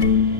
Bye.